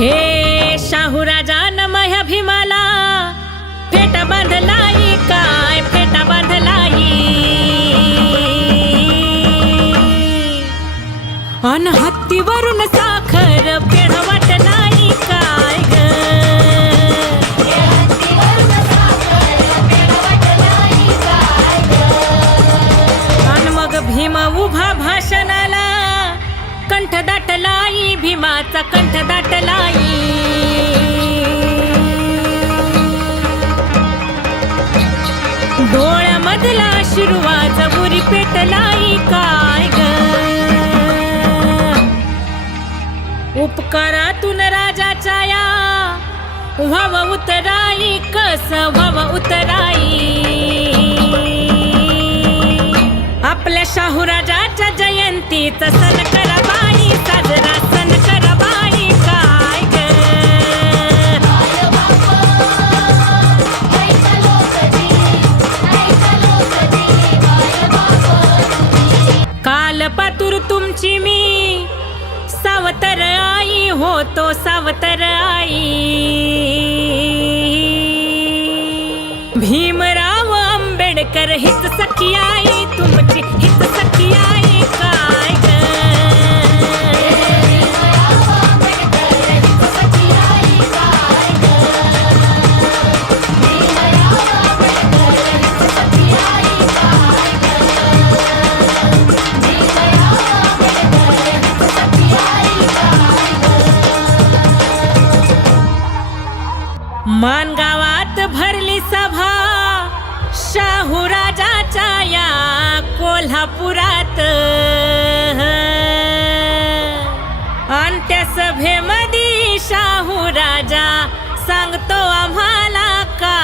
हे शाहू राजान मह्या भीमाला फेटा बांधलाई, काय फेटा बांधलाई। अन हत्तीवरून साखर पेढ वाटलाई, काय ग। अन मग भीम उभा भाषणाला कंठ दाटलाई, भीमाचा कंठ दाटलाई। डोळ्यामधला अश्रुवाचा उरी पेटलाई, काय ग। उपकारातून राजाच्या या व्हाव उतराई, कस व्हाव उतराई। आपल्या शाहू राजाच्या जयंतीचा सण कराबाई, साजरा सण कराबाई, काय ग। काल पातूर तुमची मी सावतर आई, होतो सावतर आई। भीमराव आंबेडकर हित सखी आई, तुमची हित सखी आई, काय ग। मानगावात भरली सभा शाहू राजाच्या या कोल्हापुरात। आणि त्या सभेमध्ये शाहू राजा सांगतो आम्हाला का